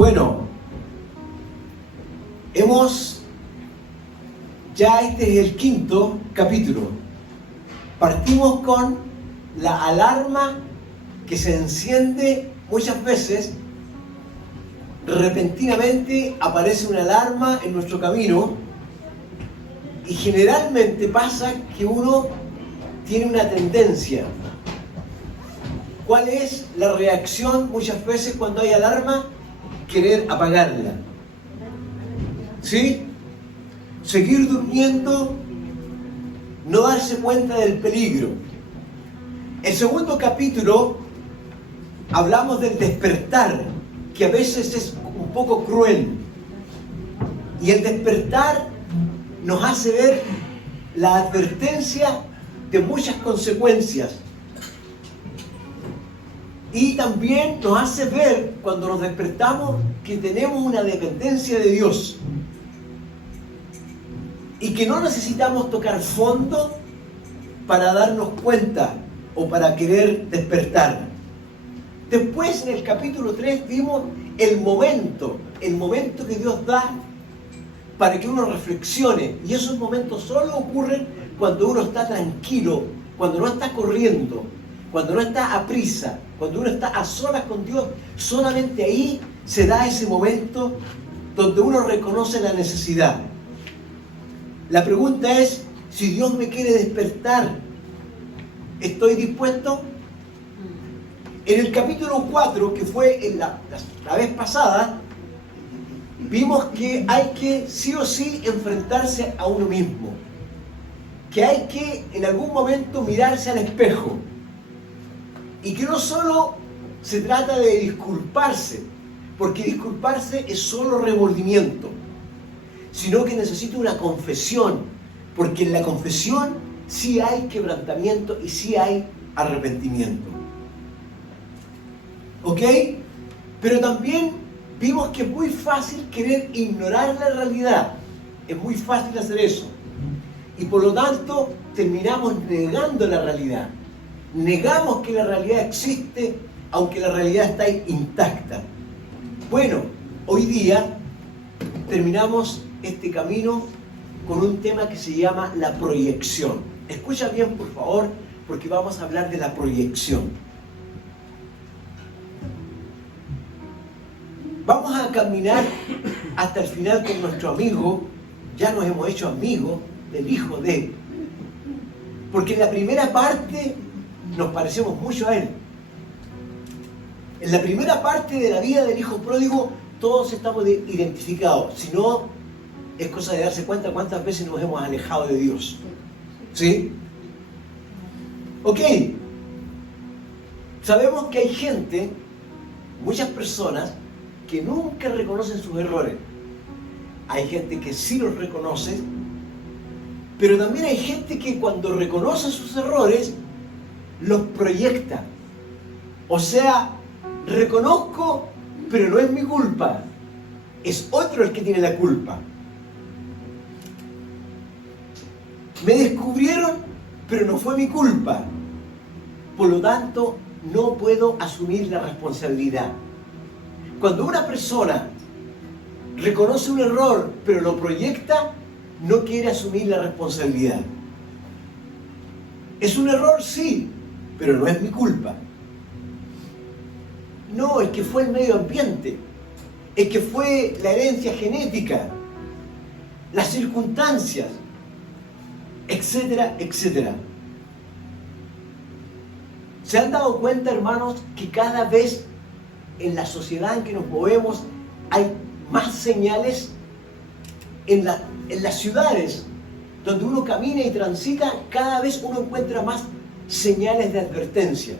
Bueno, este es el quinto capítulo. Partimos con la alarma que se enciende muchas veces. Repentinamente aparece una alarma en nuestro camino y generalmente pasa que uno tiene una tendencia. ¿Cuál es la reacción muchas veces cuando hay alarma? Querer apagarla. ¿Sí? Seguir durmiendo, no darse cuenta del peligro. El segundo capítulo hablamos del despertar, que a veces es un poco cruel. Y el despertar nos hace ver la advertencia de muchas consecuencias. Y también nos hace ver, cuando nos despertamos, que tenemos una dependencia de Dios. Y que no necesitamos tocar fondo para darnos cuenta o para querer despertar. Después, en el capítulo 3, vimos el momento que Dios da para que uno reflexione. Y esos momentos solo ocurren cuando uno está tranquilo, cuando no está corriendo, cuando no está a prisa, cuando uno está a solas con Dios. Solamente ahí se da ese momento donde uno reconoce la necesidad. La pregunta es, si Dios me quiere despertar, ¿estoy dispuesto? En el capítulo 4, que fue la vez pasada, vimos que hay que sí o sí enfrentarse a uno mismo. Que hay que en algún momento mirarse al espejo. Y que no solo se trata de disculparse, porque disculparse es solo remordimiento, sino que necesita una confesión, porque en la confesión sí hay quebrantamiento y sí hay arrepentimiento. ¿Ok? Pero también vimos que es muy fácil querer ignorar la realidad. Es muy fácil hacer eso. Y por lo tanto terminamos negando la realidad. Negamos que la realidad existe, aunque la realidad está intacta. Bueno, hoy día terminamos este camino con un tema que se llama la proyección. Escucha bien, por favor, porque vamos a hablar de la proyección. Vamos a caminar hasta el final con nuestro amigo. Ya nos hemos hecho amigos del hijo de él. Porque en la primera parte nos parecemos mucho a él. En la primera parte de la vida del hijo pródigo todos estamos identificados. Si no, es cosa de darse cuenta cuántas veces nos hemos alejado de Dios. ¿Sí? Ok. Sabemos que hay gente, muchas personas, que nunca reconocen sus errores. Hay gente que sí los reconoce, pero también hay gente que cuando reconoce sus errores, los proyecta. O sea, reconozco, pero no es mi culpa. Es otro el que tiene la culpa. Me descubrieron, pero no fue mi culpa. Por lo tanto, no puedo asumir la responsabilidad. Cuando una persona reconoce un error, pero lo proyecta, no quiere asumir la responsabilidad. ¿Es un error? Sí, pero no es mi culpa. No, es que fue el medio ambiente, es que fue la herencia genética, las circunstancias, etcétera, etcétera. ¿Se han dado cuenta, hermanos, que cada vez en la sociedad en que nos movemos hay más señales? En las ciudades donde uno camina y transita, cada vez uno encuentra más señales de advertencia.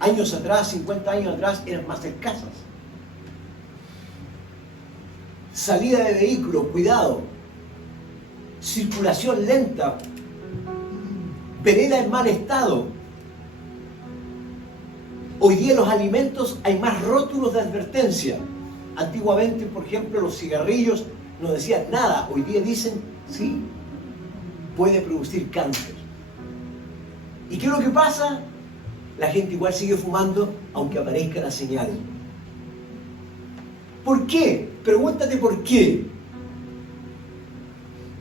Años atrás, 50 años atrás, eran más escasas. Salida de vehículos, cuidado. Circulación lenta. Vereda en mal estado. Hoy día en los alimentos hay más rótulos de advertencia. Antiguamente, por ejemplo, los cigarrillos no decían nada. Hoy día dicen, sí, puede producir cáncer. ¿Y qué es lo que pasa? La gente igual sigue fumando, aunque aparezca la señal. ¿Por qué? Pregúntate por qué.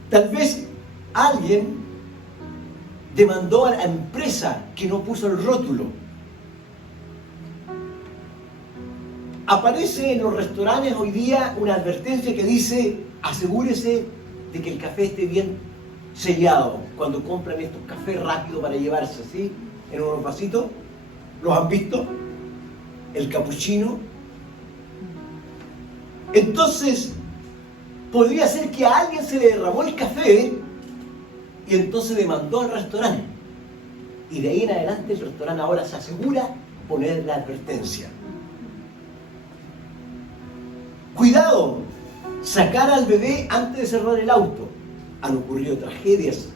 Tal vez alguien demandó a la empresa que no puso el rótulo. Aparece en los restaurantes hoy día una advertencia que dice: asegúrese de que el café esté bien sellado cuando compran estos cafés rápidos para llevarse, ¿sí? En unos vasitos. ¿Los han visto? El capuchino. Entonces, podría ser que a alguien se le derramó el café y entonces demandó al restaurante. Y de ahí en adelante el restaurante ahora se asegura poner la advertencia. Cuidado, sacar al bebé antes de cerrar el auto. Han ocurrido tragedias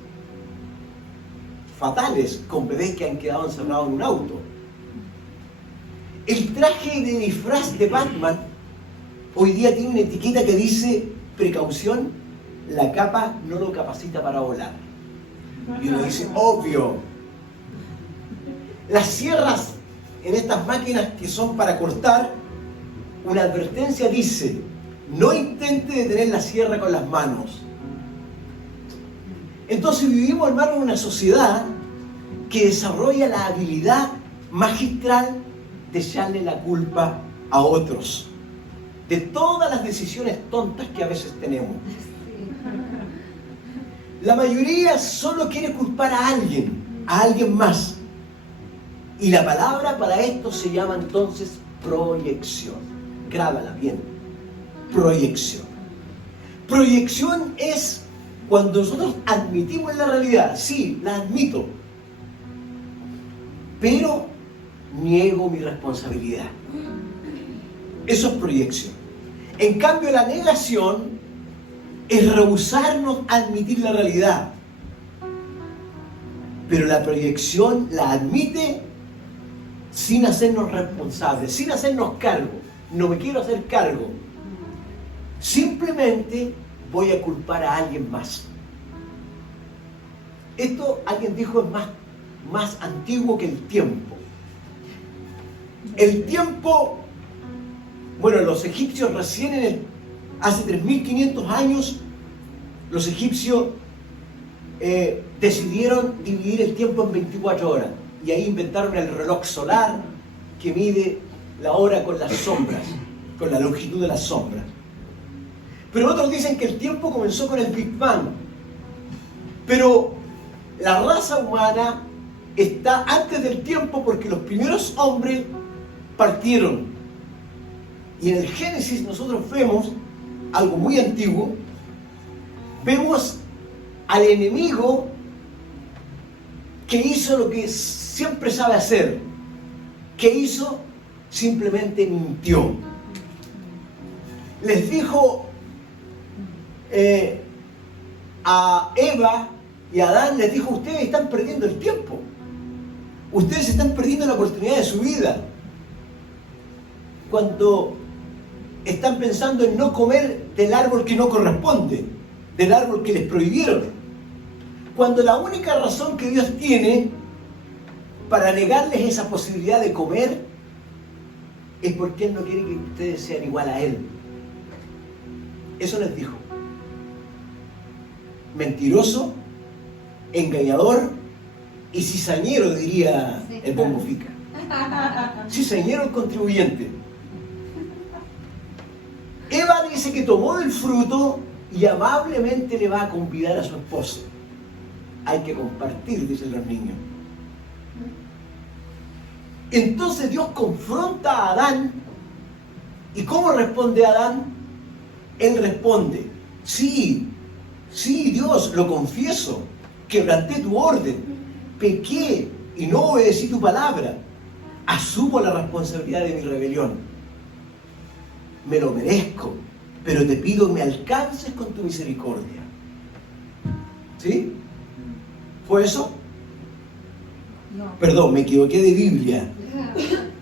fatales con bebés que han quedado encerrados en un auto. El traje de disfraz de Batman hoy día tiene una etiqueta que dice: precaución, la capa no lo capacita para volar. Y uno dice: obvio. Las sierras en estas máquinas que son para cortar, una advertencia dice: no intente detener la sierra con las manos. Entonces vivimos, hermano, en una sociedad que desarrolla la habilidad magistral de echarle la culpa a otros de todas las decisiones tontas que a veces tenemos. La mayoría solo quiere culpar a alguien más. Y la palabra para esto se llama entonces proyección. Grábala bien. Proyección. Proyección es cuando nosotros admitimos la realidad. Sí, la admito, pero niego mi responsabilidad. Eso es proyección. En cambio, la negación es rehusarnos a admitir la realidad. Pero la proyección la admite sin hacernos responsables, sin hacernos cargo. No me quiero hacer cargo. Simplemente voy a culpar a alguien más. Esto, alguien dijo, es más antiguo que el tiempo. El tiempo, bueno, los egipcios recién hace 3.500 años, los egipcios decidieron dividir el tiempo en 24 horas. Y ahí inventaron el reloj solar que mide la hora con las sombras, con la longitud de las sombras. Pero otros dicen que el tiempo comenzó con el Big Bang. Pero la raza humana está antes del tiempo porque los primeros hombres partieron. Y en el Génesis nosotros vemos algo muy antiguo. Vemos al enemigo que hizo lo que siempre sabe hacer. ¿Qué hizo? Simplemente mintió. Les dijo a Eva y a Adán, les dijo: ustedes están perdiendo el tiempo. Ustedes están perdiendo la oportunidad de su vida. Cuando están pensando en no comer del árbol que no corresponde, del árbol que les prohibieron. Cuando la única razón que Dios tiene para negarles esa posibilidad de comer es porque Él no quiere que ustedes sean igual a Él. Eso les dijo. Mentiroso, engañador y cizañero, diría el Bombo Fica. Cizañero el contribuyente. Eva dice que tomó del fruto y amablemente le va a convidar a su esposo. Hay que compartir, dicen los niños. Entonces Dios confronta a Adán. ¿Y cómo responde Adán? Él responde: sí, Dios, lo confieso, quebranté tu orden, pequé y no obedecí tu palabra, asumo la responsabilidad de mi rebelión, me lo merezco, pero te pido que me alcances con tu misericordia. ¿Sí? ¿Fue eso? No. Perdón, me equivoqué de Biblia.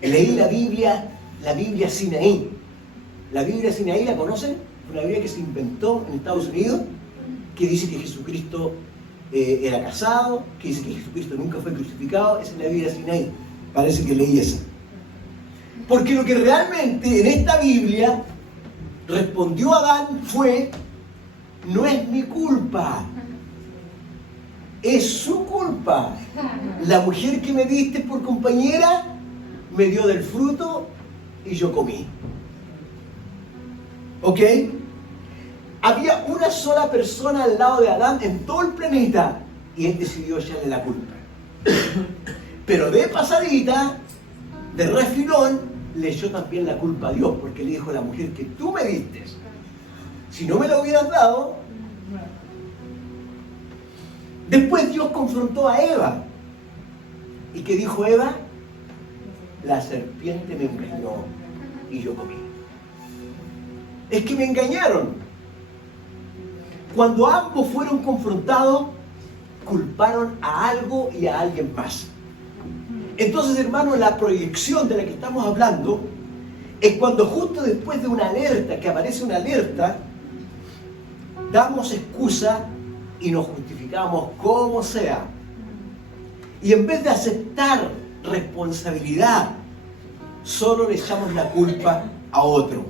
Leí la Biblia Sinaí. La Biblia Sinaí, ¿la conocen? Una Biblia que se inventó en Estados Unidos, que dice que Jesucristo era casado, que dice que Jesucristo nunca fue crucificado. Esa es la Biblia Sinaí. Parece que leí esa. Porque lo que realmente en esta Biblia respondió Adán fue: no es mi culpa, es su culpa. La mujer que me diste por compañera me dio del fruto y yo comí. ¿Ok? Había una sola persona al lado de Adán en todo el planeta y él decidió echarle la culpa. Pero de pasadita, de refilón, le echó también la culpa a Dios, porque le dijo: la mujer que tú me diste, si no me la hubieras dado. Después Dios confrontó a Eva. ¿Y qué dijo Eva? La serpiente me engañó y yo comí. Es que me engañaron. Cuando ambos fueron confrontados, culparon a algo y a alguien más. Entonces, hermanos, la proyección de la que estamos hablando es cuando justo después de una alerta, que aparece una alerta, damos excusa y nos justificamos como sea. Y en vez de aceptar responsabilidad, solo le echamos la culpa a otro.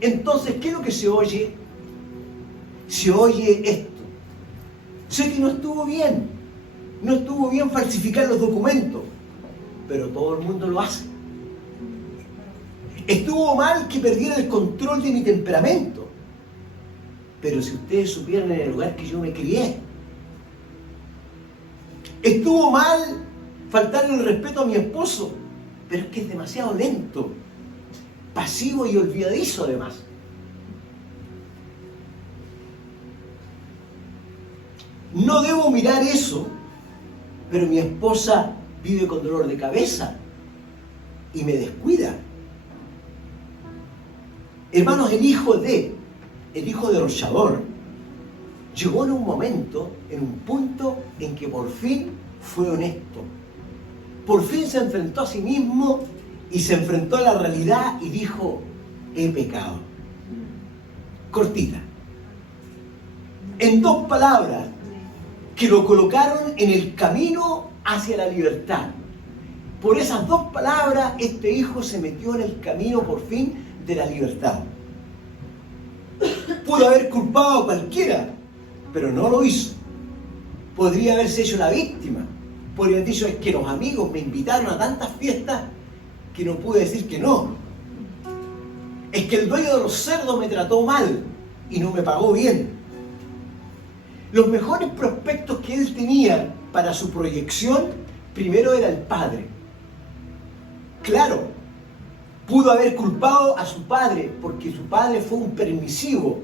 Entonces, ¿qué es lo que se oye? Se oye esto: sé que no estuvo bien falsificar los documentos, pero todo el mundo lo hace. Estuvo mal que perdiera el control de mi temperamento, pero si ustedes supieran en el lugar que yo me crié. Estuvo mal faltarle el respeto a mi esposo, pero es que es demasiado lento, pasivo y olvidadizo además. No debo mirar eso, pero mi esposa vive con dolor de cabeza y me descuida. Hermanos, el hijo de Rochador llegó en un momento, en un punto en que por fin fue honesto. Por fin se enfrentó a sí mismo y se enfrentó a la realidad y dijo: he pecado. Cortita. En 2 palabras que lo colocaron en el camino hacia la libertad. Por esas 2 palabras, este hijo se metió en el camino por fin de la libertad. Pudo haber culpado a cualquiera, pero no lo hizo. Podría haberse hecho la víctima. Podría haber dicho: es que los amigos me invitaron a tantas fiestas que no pude decir que no. Es que el dueño de los cerdos me trató mal y no me pagó bien. Los mejores prospectos que él tenía para su proyección, primero era el padre. Claro, pudo haber culpado a su padre, porque su padre fue un permisivo,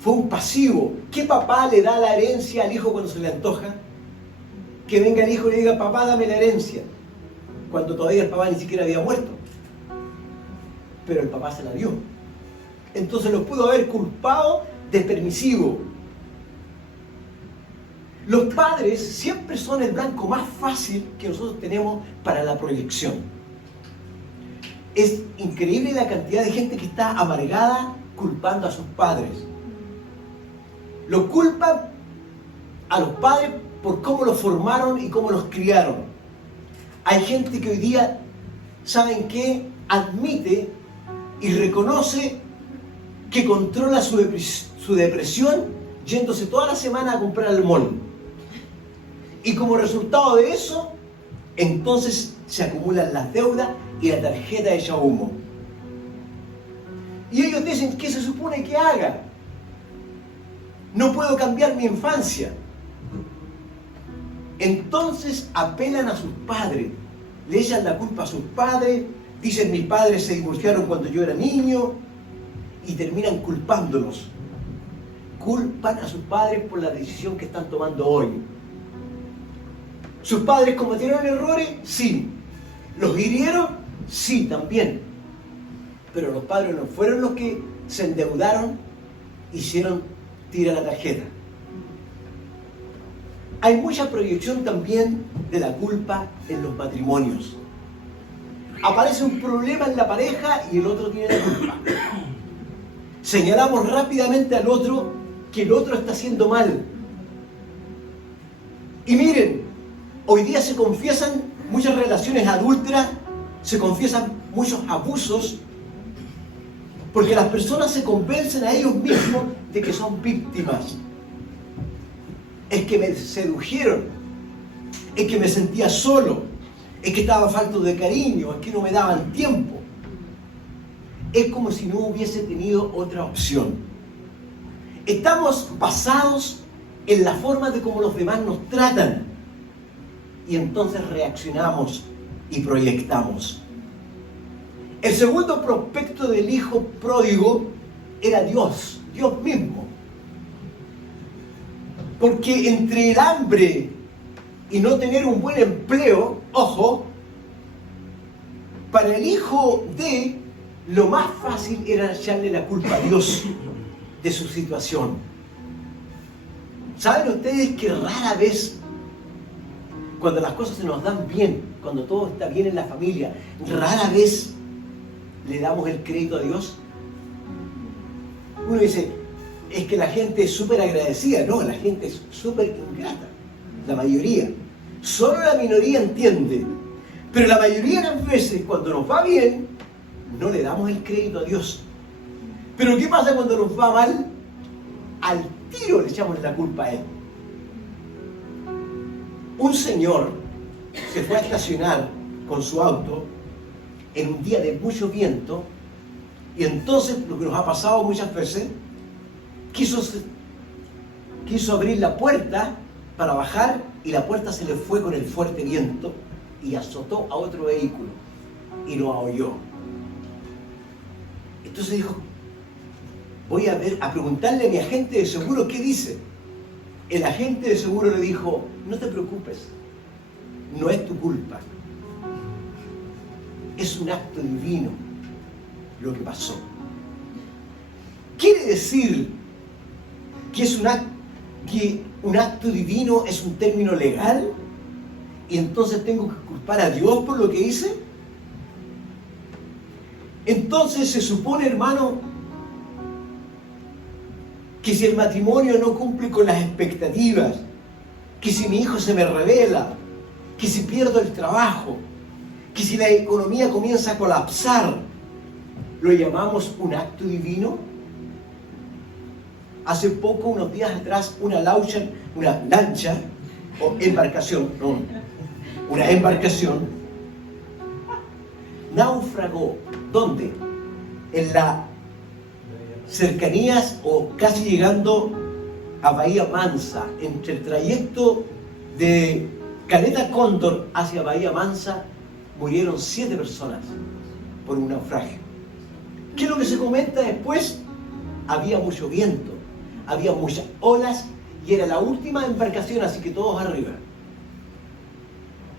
fue un pasivo. ¿Qué papá le da la herencia al hijo cuando se le antoja? Que venga el hijo y le diga: papá, dame la herencia, cuando todavía el papá ni siquiera había muerto. Pero el papá se la dio. Entonces lo pudo haber culpado de permisivo. Los padres siempre son el blanco más fácil que nosotros tenemos para la proyección. Es increíble la cantidad de gente que está amargada culpando a sus padres. Lo culpan a los padres por cómo los formaron y cómo los criaron. Hay gente que hoy día, ¿saben qué? Admite y reconoce que controla su depresión yéndose toda la semana a comprar al mall. Y como resultado de eso, entonces se acumulan las deudas y la tarjeta echa humo. Y ellos dicen: ¿qué se supone que haga? No puedo cambiar mi infancia. Entonces apelan a sus padres, le echan la culpa a sus padres, dicen: mis padres se divorciaron cuando yo era niño, y terminan culpándolos. Culpan a sus padres por la decisión que están tomando hoy. ¿Sus padres cometieron errores? Sí. ¿Los hirieron? Sí, también. Pero los padres no fueron los que se endeudaron, hicieron tira la tarjeta. Hay mucha proyección también de la culpa en los matrimonios. Aparece un problema en la pareja y el otro tiene la culpa. Señalamos rápidamente al otro que el otro está haciendo mal. Y miren, hoy día se confiesan muchas relaciones adúlteras, se confiesan muchos abusos, Porque las personas se convencen a ellos mismos de que son víctimas. Es que me sedujeron, es que me sentía solo, es que estaba falto de cariño, es que no me daban tiempo. Es como si no hubiese tenido otra opción. Estamos basados en la forma de cómo los demás nos tratan. Y entonces reaccionamos y proyectamos. El segundo prospecto del hijo pródigo era Dios, Dios mismo. Porque entre el hambre y no tener un buen empleo, ojo, para el hijo de lo más fácil era echarle la culpa a Dios de su situación. ¿Saben ustedes que rara vez, cuando las cosas se nos dan bien, cuando todo está bien en la familia, rara vez le damos el crédito a Dios? Uno dice, es que la gente es súper agradecida. No, la gente es súper ingrata. La mayoría. Solo la minoría entiende. Pero la mayoría de las veces, cuando nos va bien, no le damos el crédito a Dios. Pero ¿qué pasa cuando nos va mal? Al tiro le echamos la culpa a Él. Un señor se fue a estacionar con su auto en un día de mucho viento, y entonces, lo que nos ha pasado muchas veces, quiso abrir la puerta para bajar, y la puerta se le fue con el fuerte viento y azotó a otro vehículo y lo aholló. Entonces dijo, voy a preguntarle a mi agente de seguro qué dice. El agente de seguro le dijo, no te preocupes, no es tu culpa. Es un acto divino lo que pasó. ¿Quiere decir que un acto divino es un término legal? ¿Y entonces tengo que culpar a Dios por lo que hice? Entonces se supone, hermano, que si el matrimonio no cumple con las expectativas, que si mi hijo se me revela, que si pierdo el trabajo, que si la economía comienza a colapsar, ¿lo llamamos un acto divino? Hace poco, unos días atrás, una embarcación naufragó. ¿Dónde? En las cercanías o casi llegando a Bahía Mansa, entre el trayecto de Caleta Cóndor hacia Bahía Mansa, murieron 7 personas por un naufragio. ¿Qué es lo que se comenta después? Había mucho viento, había muchas olas y era la última embarcación, así que todos arriba,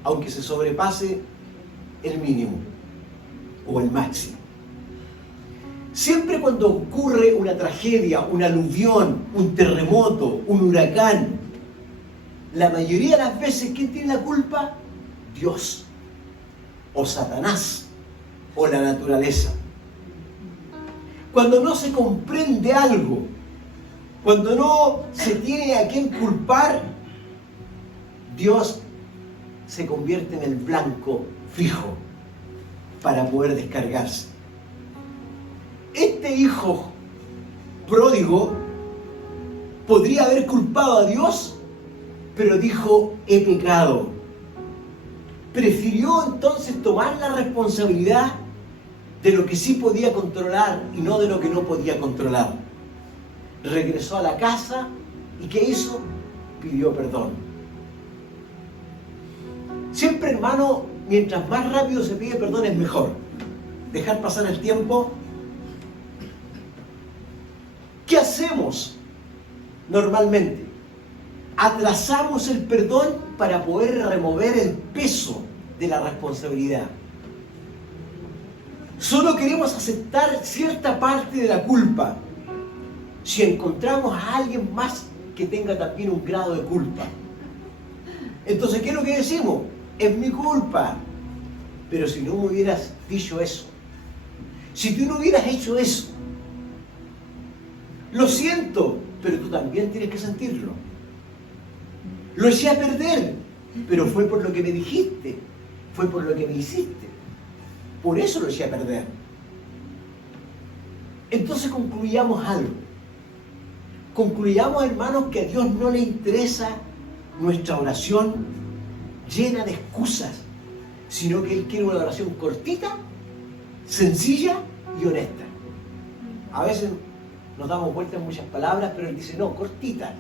aunque se sobrepase el mínimo o el máximo. Siempre cuando ocurre una tragedia, un aluvión, un terremoto, un huracán, la mayoría de las veces, ¿quién tiene la culpa? Dios, o Satanás, o la naturaleza. Cuando no se comprende algo, cuando no se tiene a quién culpar, Dios se convierte en el blanco fijo para poder descargarse. Este hijo pródigo podría haber culpado a Dios, pero dijo, he pecado. Prefirió entonces tomar la responsabilidad de lo que sí podía controlar y no de lo que no podía controlar. Regresó a la casa y ¿qué hizo? Pidió perdón. Siempre, hermano, mientras más rápido se pide perdón es mejor. Dejar pasar el tiempo. ¿Qué hacemos normalmente? Atrasamos el perdón para poder remover el peso de la responsabilidad. Solo queremos aceptar cierta parte de la culpa si encontramos a alguien más que tenga también un grado de culpa. Entonces, ¿qué es lo que decimos? Es mi culpa. Pero si no me hubieras dicho eso, si tú no hubieras hecho eso, lo siento, pero tú también tienes que sentirlo. Lo eché a perder, pero fue por lo que me dijiste, fue por lo que me hiciste. Por eso lo eché a perder. Entonces concluyamos algo. Concluyamos, hermanos, que a Dios no le interesa nuestra oración llena de excusas, sino que Él quiere una oración cortita, sencilla y honesta. A veces nos damos vuelta en muchas palabras, pero Él dice, no, cortita,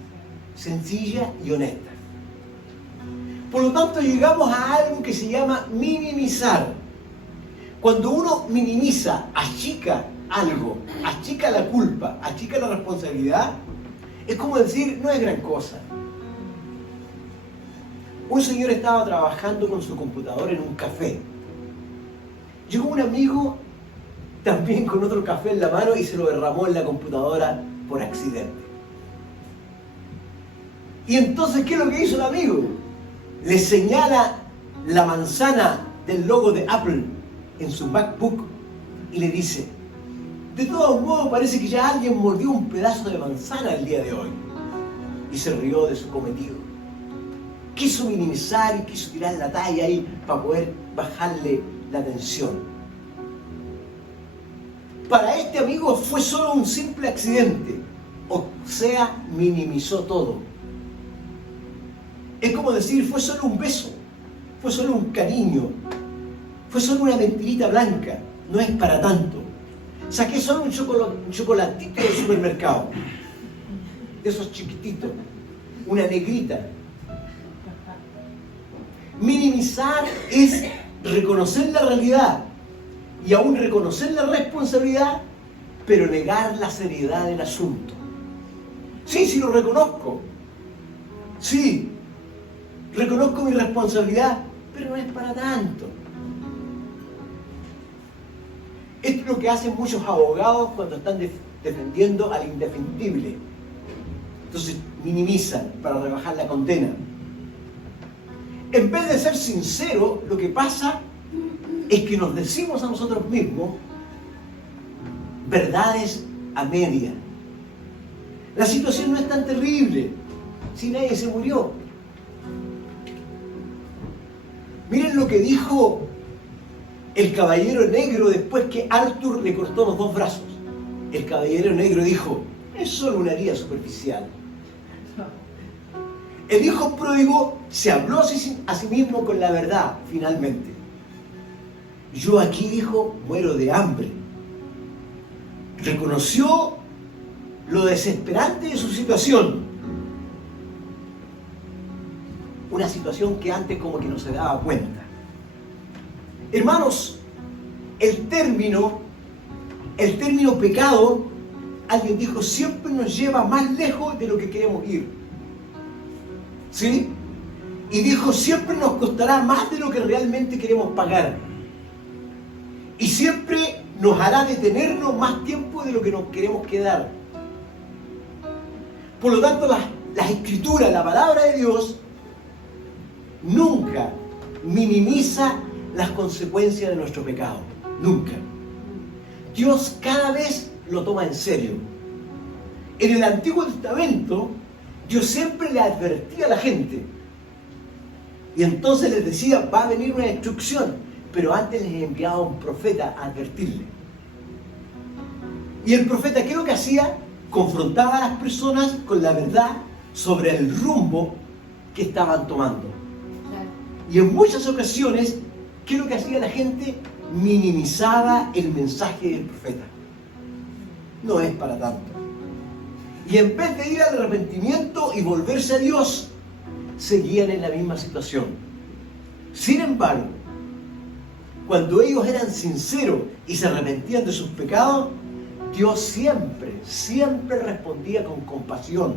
sencilla y honesta. Por lo tanto, llegamos a algo que se llama minimizar. Cuando uno minimiza, achica algo, achica la culpa, achica la responsabilidad, es como decir, no es gran cosa. Un señor estaba trabajando con su computador en un café. Llegó un amigo también con otro café en la mano y se lo derramó en la computadora por accidente. Y entonces, ¿qué es lo que hizo el amigo? Le señala la manzana del logo de Apple en su MacBook y le dice, de todos modos parece que ya alguien mordió un pedazo de manzana el día de hoy. Y se rió de su cometido. Quiso minimizar y quiso tirar la talla ahí para poder bajarle la tensión. Para este amigo fue solo un simple accidente, o sea, minimizó todo. Es como decir, fue solo un beso, fue solo un cariño, fue solo una mentirita blanca, no es para tanto. Saqué solo un chocolatito del supermercado, de esos chiquititos, una negrita. Minimizar es reconocer la realidad y aún reconocer la responsabilidad, pero negar la seriedad del asunto. Sí, lo reconozco. Sí, reconozco mi responsabilidad, pero no es para tanto. Esto es lo que hacen muchos abogados cuando están defendiendo al indefendible. Entonces minimizan para rebajar la condena. En vez de ser sincero, lo que pasa es que nos decimos a nosotros mismos verdades a media. La situación no es tan terrible si nadie se murió. Miren lo que dijo el caballero negro después que Arthur le cortó los 2 brazos. El caballero negro dijo, es solo una herida superficial. El hijo pródigo se habló a sí mismo con la verdad, finalmente. Yo aquí, dijo, muero de hambre. Reconoció lo desesperante de su situación. Una situación que antes como que no se daba cuenta. Hermanos, el término pecado, alguien dijo, siempre nos lleva más lejos de lo que queremos ir. ¿Sí? Y dijo, siempre nos costará más de lo que realmente queremos pagar. Y siempre nos hará detenernos más tiempo de lo que nos queremos quedar. Por lo tanto, las escrituras, la palabra de Dios, nunca minimiza las consecuencias de nuestro pecado. Nunca. Dios cada vez lo toma en serio. En el Antiguo Testamento, Dios siempre le advertía a la gente. Y entonces les decía, va a venir una destrucción. Pero antes les enviaba un profeta a advertirle. Y el profeta, ¿qué es lo que hacía? Confrontaba a las personas con la verdad sobre el rumbo que estaban tomando. Y en muchas ocasiones, ¿qué es lo que hacía la gente? Minimizaba el mensaje del profeta. No es para tanto. Y en vez de ir al arrepentimiento y volverse a Dios, seguían en la misma situación. Sin embargo, cuando ellos eran sinceros y se arrepentían de sus pecados, Dios siempre respondía con compasión.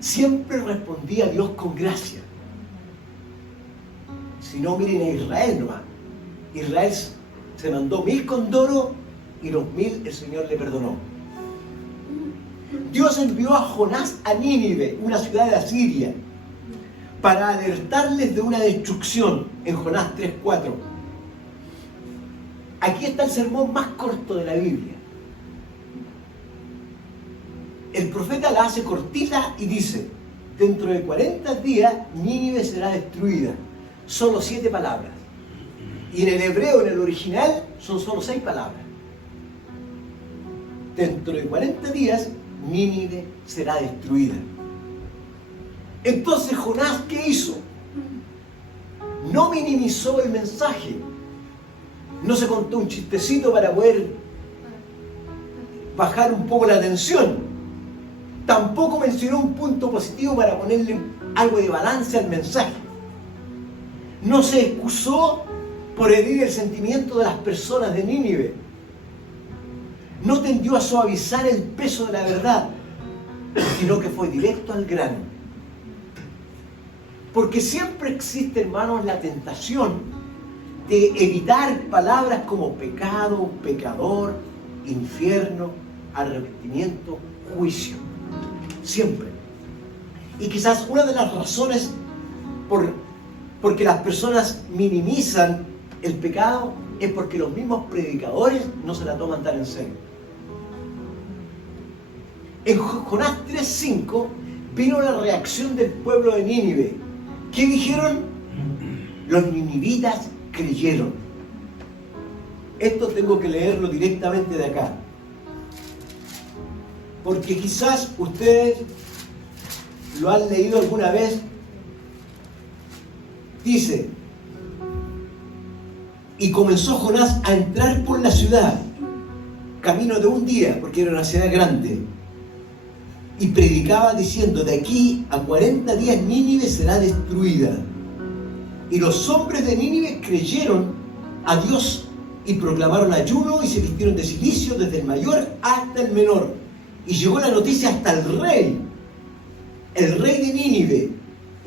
Siempre respondía a Dios con gracia. Si no, miren a Israel nomás. Israel se mandó 1000 con Doro y los 1000 el Señor le perdonó. Dios envió a Jonás a Nínive, una ciudad de Asiria, para alertarles de una destrucción en Jonás 3:4. Aquí está el sermón más corto de la Biblia. El profeta la hace cortita y dice, dentro de 40 días Nínive será destruida. Solo 7 palabras. Y en el hebreo, en el original, son solo 6 palabras. dentro de 40 días Nínive será destruida. Entonces Jonás, ¿qué hizo? No minimizó el mensaje. No se contó un chistecito para poder bajar un poco la tensión. Tampoco mencionó un punto positivo para ponerle algo de balance al mensaje. No se excusó por herir el sentimiento de las personas de Nínive. No tendió a suavizar el peso de la verdad, sino que fue directo al grano. Porque siempre existe, hermanos, la tentación de evitar palabras como pecado, pecador, infierno, arrepentimiento, juicio. Siempre. Y quizás una de las razones porque las personas minimizan el pecado es porque los mismos predicadores no se la toman tan en serio. En Jonás 3:5 vino la reacción del pueblo de Nínive. ¿Qué dijeron? Los ninivitas creyeron. Esto tengo que leerlo directamente de acá, porque quizás ustedes lo han leído alguna vez. Dice: y comenzó Jonás a entrar por la ciudad, camino de un día, porque era una ciudad grande, y predicaba diciendo: de aquí a 40 días Nínive será destruida. Y los hombres de Nínive creyeron a Dios y proclamaron ayuno y se vistieron de cilicio desde el mayor hasta el menor. Y llegó la noticia hasta el rey de Nínive,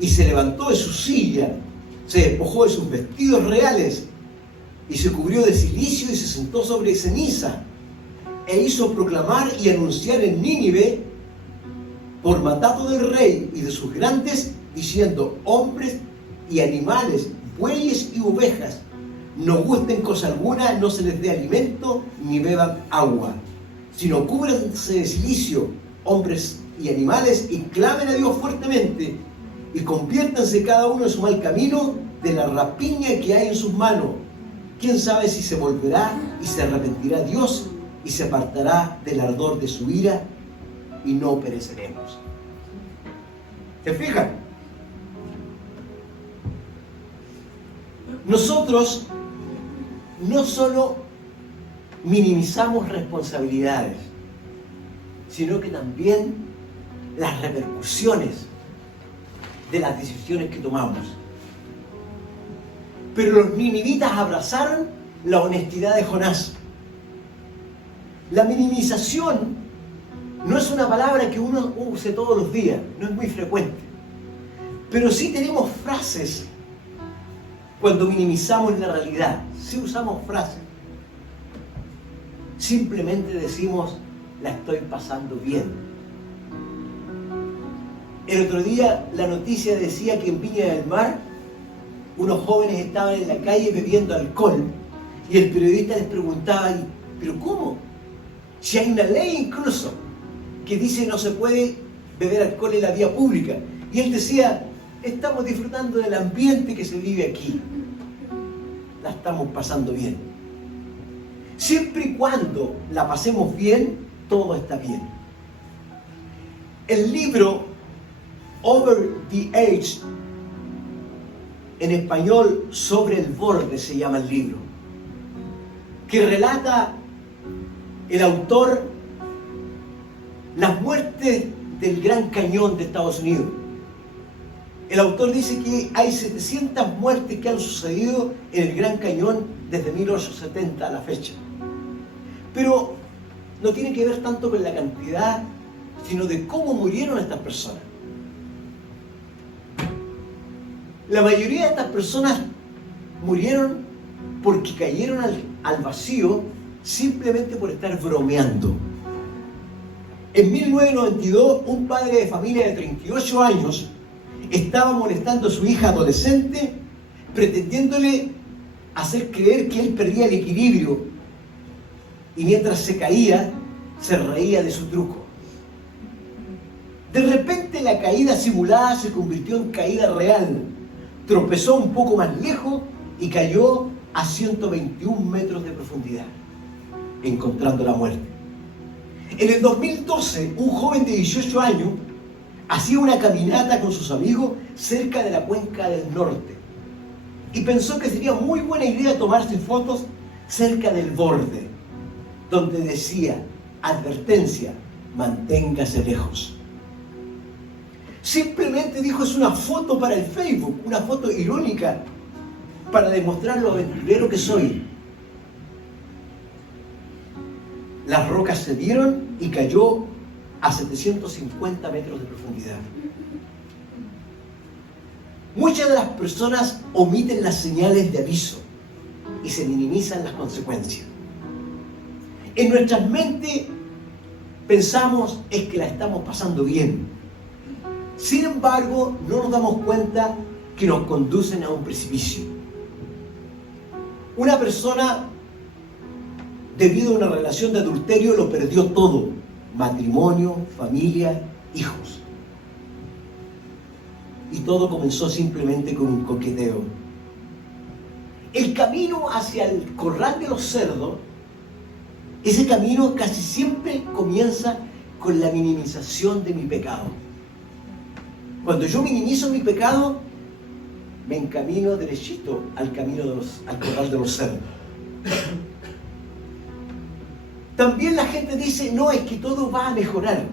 y se levantó de su silla, se despojó de sus vestidos reales y se cubrió de cilicio y se sentó sobre ceniza, e hizo proclamar y anunciar en Nínive por mandato del rey y de sus grandes, diciendo: hombres y animales, bueyes y ovejas, no gusten cosa alguna, no se les dé alimento ni beban agua, sino cúbranse de cilicio, hombres y animales, y clamen a Dios fuertemente, y conviértanse cada uno en su mal camino de la rapiña que hay en sus manos. ¿Quién sabe si se volverá y se arrepentirá Dios y se apartará del ardor de su ira y no pereceremos? ¿Se fijan? Nosotros no solo minimizamos responsabilidades, sino que también las repercusiones de las decisiones que tomamos. Pero los ninivitas abrazaron la honestidad de Jonás. La minimización no es una palabra que uno use todos los días, no es muy frecuente. Pero sí tenemos frases cuando minimizamos la realidad. Sí usamos frases. Simplemente decimos: la estoy pasando bien. El otro día la noticia decía que en Viña del Mar unos jóvenes estaban en la calle bebiendo alcohol, y el periodista les preguntaba: ¿pero cómo? Si hay una ley incluso que dice no se puede beber alcohol en la vía pública. Y él decía: estamos disfrutando del ambiente que se vive aquí, la estamos pasando bien. Siempre y cuando la pasemos bien, todo está bien. El libro Over the Edge, en español Sobre el Borde se llama el libro, que relata el autor las muertes del Gran Cañón de Estados Unidos. El autor dice que hay 700 muertes que han sucedido en el Gran Cañón desde 1870 a la fecha. Pero no tiene que ver tanto con la cantidad, sino de cómo murieron estas personas. La mayoría de estas personas murieron porque cayeron al vacío simplemente por estar bromeando. En 1992, un padre de familia de 38 años estaba molestando a su hija adolescente, pretendiéndole hacer creer que él perdía el equilibrio, y mientras se caía, se reía de su truco. De repente la caída simulada se convirtió en caída real. Tropezó un poco más lejos y cayó a 121 metros de profundidad, encontrando la muerte. En el 2012, un joven de 18 años hacía una caminata con sus amigos cerca de la cuenca del norte y pensó que sería muy buena idea tomarse fotos cerca del borde, donde decía: advertencia, manténgase lejos. Simplemente dijo: es una foto para el Facebook, una foto irónica para demostrar lo aventurero que soy. Las rocas se dieron y cayó a 750 metros de profundidad. Muchas de las personas omiten las señales de aviso y se minimizan las consecuencias. En nuestras mentes pensamos es que la estamos pasando bien. Sin embargo, no nos damos cuenta que nos conducen a un precipicio. Una persona, debido a una relación de adulterio, lo perdió todo: matrimonio, familia, hijos. Y todo comenzó simplemente con un coqueteo. El camino hacia el corral de los cerdos, ese camino casi siempre comienza con la minimización de mi pecado. Cuando yo minimizo mi pecado, me encamino derechito al corral de los cerdos. También la gente dice: no, es que todo va a mejorar.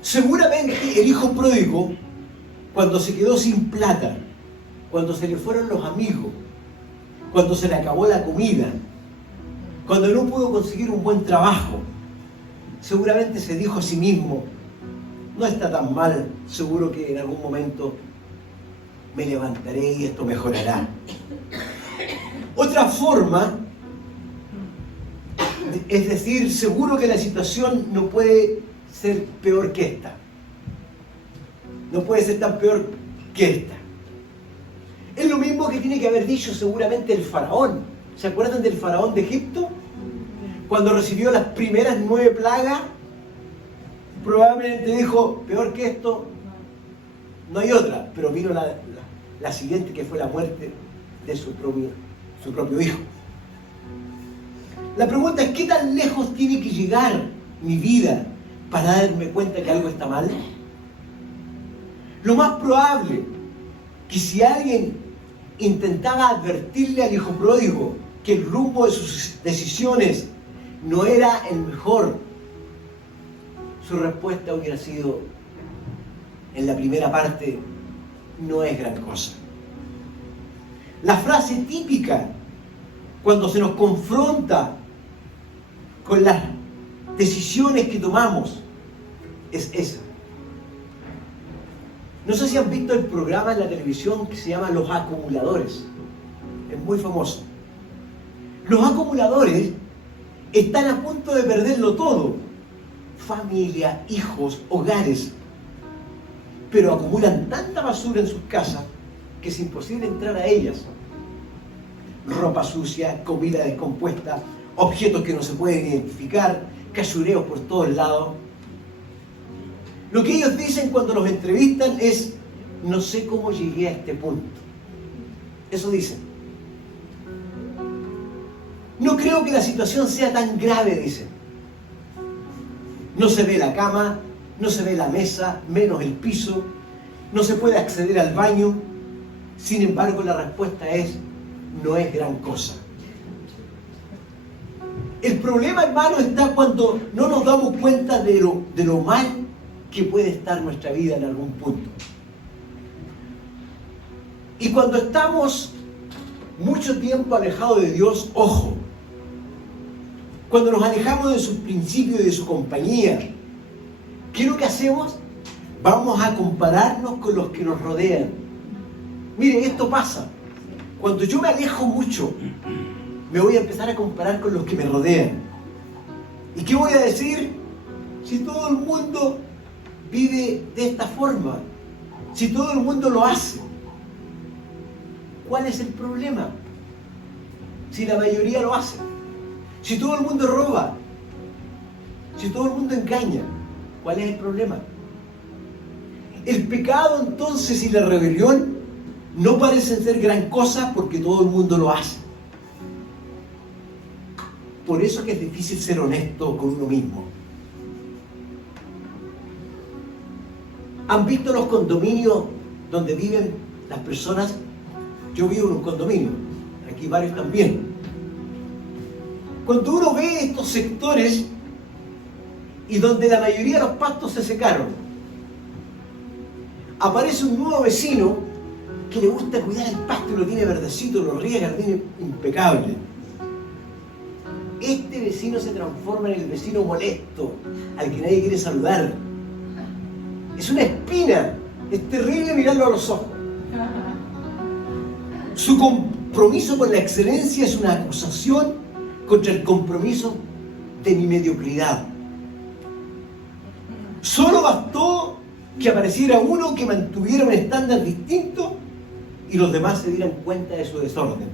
Seguramente el hijo pródigo, cuando se quedó sin plata, cuando se le fueron los amigos, cuando se le acabó la comida, cuando no pudo conseguir un buen trabajo, seguramente se dijo a sí mismo: no está tan mal, seguro que en algún momento me levantaré y esto mejorará. Otra forma es decir: seguro que la situación no puede ser peor que esta. No puede ser tan peor que esta. Es lo mismo que tiene que haber dicho seguramente el faraón. ¿Se acuerdan del faraón de Egipto? Cuando recibió las primeras 9 plagas, probablemente dijo: peor que esto no hay otra. Pero vino la siguiente, que fue la muerte de su propio hijo. La pregunta es: ¿qué tan lejos tiene que llegar mi vida para darme cuenta que algo está mal? Lo más probable que si alguien intentaba advertirle al hijo pródigo que el rumbo de sus decisiones no era el mejor, su respuesta hubiera sido, en la primera parte: no es gran cosa. La frase típica cuando se nos confronta con las decisiones que tomamos es esa. No sé si han visto el programa en la televisión que se llama Los Acumuladores. Es muy famoso. Los acumuladores están a punto de perderlo todo: familia, hijos, hogares. Pero acumulan tanta basura en sus casas que es imposible entrar a ellas. Ropa sucia, comida descompuesta, objetos que no se pueden identificar, cachureos por todos lados. Lo que ellos dicen cuando los entrevistan es: no sé cómo llegué a este punto. Eso dicen. No creo que la situación sea tan grave, dicen. No se ve la cama, no se ve la mesa, menos el piso, no se puede acceder al baño. Sin embargo, la respuesta es: no es gran cosa. El problema, hermano, está cuando no nos damos cuenta de lo mal que puede estar nuestra vida en algún punto. Y cuando estamos mucho tiempo alejados de Dios, ojo, cuando nos alejamos de sus principios y de su compañía, ¿qué es lo que hacemos? Vamos a compararnos con los que nos rodean. Mire, esto pasa. Cuando yo me alejo mucho, me voy a empezar a comparar con los que me rodean. ¿Y qué voy a decir? Si todo el mundo vive de esta forma, si todo el mundo lo hace, ¿cuál es el problema? Si la mayoría lo hace, si todo el mundo roba, si todo el mundo engaña, ¿cuál es el problema? El pecado entonces y la rebelión no parecen ser gran cosa porque todo el mundo lo hace. Por eso es que es difícil ser honesto con uno mismo. ¿Han visto los condominios donde viven las personas? Yo vivo en un condominio, aquí varios también. Cuando uno ve estos sectores y donde la mayoría de los pastos se secaron, aparece un nuevo vecino que le gusta cuidar el pasto y lo tiene verdecito, lo riega, lo tiene impecable. Este vecino se transforma en el vecino molesto, al que nadie quiere saludar. Es una espina, es terrible mirarlo a los ojos. Su compromiso con la excelencia es una acusación contra el compromiso de mi mediocridad. Solo bastó que apareciera uno que mantuviera un estándar distinto y los demás se dieran cuenta de su desorden.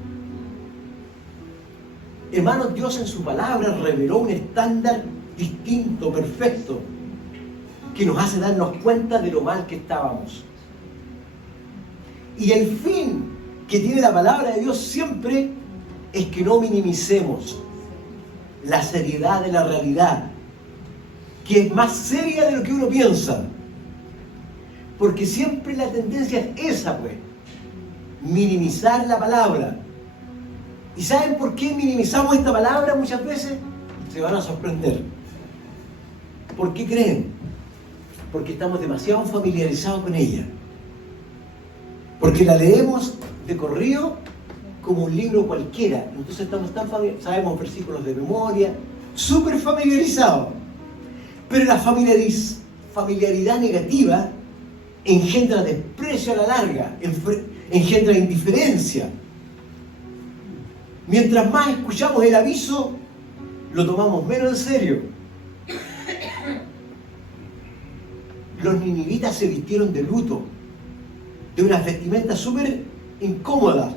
Hermanos, Dios en su palabra reveló un estándar distinto, perfecto, que nos hace darnos cuenta de lo mal que estábamos. Y el fin que tiene la palabra de Dios siempre es que no minimicemos la seriedad de la realidad, que es más seria de lo que uno piensa. Porque siempre la tendencia es esa, pues, minimizar la palabra. ¿Y saben por qué minimizamos esta palabra muchas veces? Se van a sorprender. ¿Por qué creen? Porque estamos demasiado familiarizados con ella. Porque la leemos de corrido como un libro cualquiera. Entonces estamos tan sabemos versículos de memoria, súper familiarizados. Pero la familiaridad negativa engendra desprecio a la larga, engendra indiferencia. Mientras más escuchamos el aviso, lo tomamos menos en serio. Los ninivitas se vistieron de luto, de unas vestimentas súper incómodas.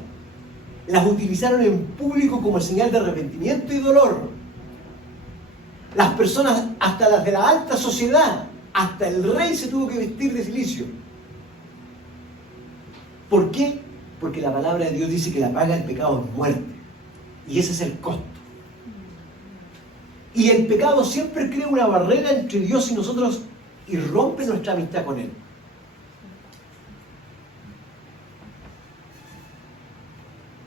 Las utilizaron en público como señal de arrepentimiento y dolor. Las personas, hasta las de la alta sociedad, hasta el rey se tuvo que vestir de cilicio. ¿Por qué? Porque la palabra de Dios dice que la paga del pecado es muerte. Y ese es el costo. Y el pecado siempre crea una barrera entre Dios y nosotros y rompe nuestra amistad con Él.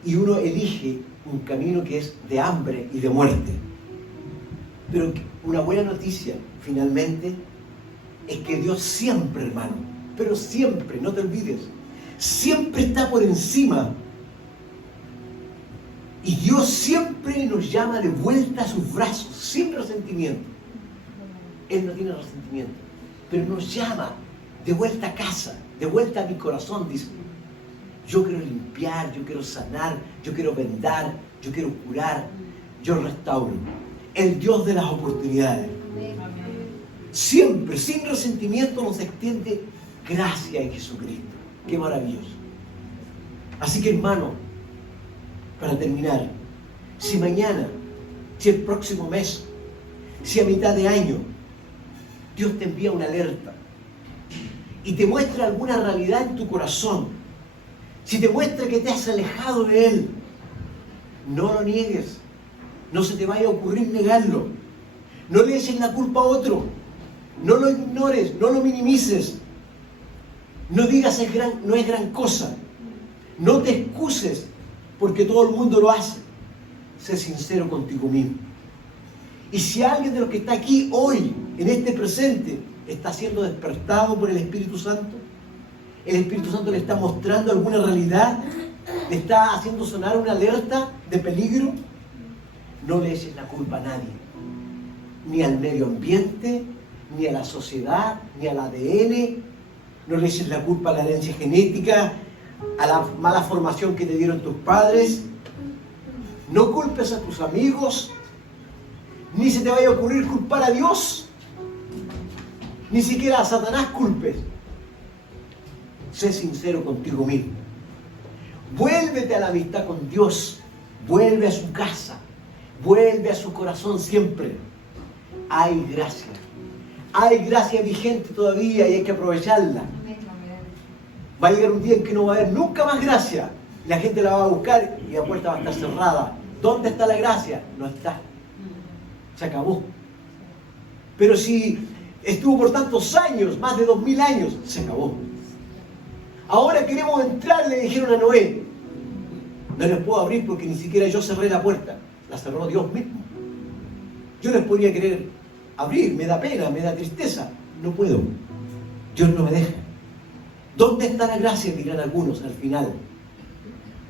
Y uno elige un camino que es de hambre y de muerte. Pero una buena noticia, finalmente, es que Dios siempre, hermano, pero siempre, no te olvides, siempre está por encima. Y Dios siempre nos llama de vuelta a sus brazos, sin resentimiento. Él no tiene resentimiento, pero nos llama de vuelta a casa, de vuelta a mi corazón, dice. Yo quiero limpiar, yo quiero sanar, yo quiero vendar, yo quiero curar, yo restauro. El Dios de las oportunidades. Siempre, sin resentimiento, nos extiende gracia en Jesucristo. Qué maravilloso. Así que, hermano, para terminar, si mañana, si el próximo mes, si a mitad de año, Dios te envía una alerta y te muestra alguna realidad en tu corazón, si te muestra que te has alejado de Él, no lo niegues, no se te vaya a ocurrir negarlo, no le eches la culpa a otro, no lo ignores, no lo minimices, no digas no es gran cosa, no te excuses porque todo el mundo lo hace. Sé sincero contigo mismo. Y si alguien de los que está aquí hoy, en este presente, está siendo despertado por el Espíritu Santo, el Espíritu Santo le está mostrando alguna realidad, le está haciendo sonar una alerta de peligro, no le eches la culpa a nadie, ni al medio ambiente, ni a la sociedad, ni al ADN, no le eches la culpa a la herencia genética, a la mala formación que te dieron tus padres. No culpes a tus amigos, ni se te vaya a ocurrir culpar a Dios, ni siquiera a Satanás culpes. Sé sincero contigo mismo. Vuélvete a la amistad con Dios, vuelve a su casa, vuelve a su corazón siempre. Hay gracia vigente todavía y hay que aprovecharla. Va a llegar un día en que no va a haber nunca más gracia. La gente la va a buscar y la puerta va a estar cerrada. ¿Dónde está la gracia? No está. Se acabó. Pero si estuvo por tantos años, más de 2000 años, se acabó. Ahora queremos entrar, le dijeron a Noé. No les puedo abrir porque ni siquiera yo cerré la puerta. La cerró Dios mismo. Yo les podría querer abrir, me da pena, me da tristeza. No puedo. Dios no me deja. ¿Dónde está la gracia? Dirán algunos al final.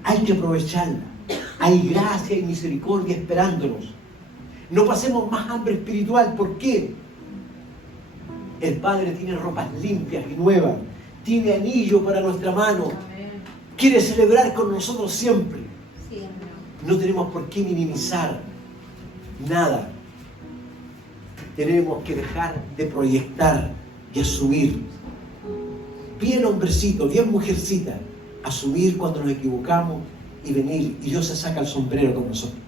Hay que aprovecharla. Hay gracia y misericordia esperándonos. No pasemos más hambre espiritual. ¿Por qué? El Padre tiene ropas limpias y nuevas. Tiene anillo para nuestra mano. Quiere celebrar con nosotros siempre. No tenemos por qué minimizar nada. Tenemos que dejar de proyectar y asumir. Bien hombrecito, bien mujercita, asumir cuando nos equivocamos y venir y Dios se saca el sombrero con nosotros.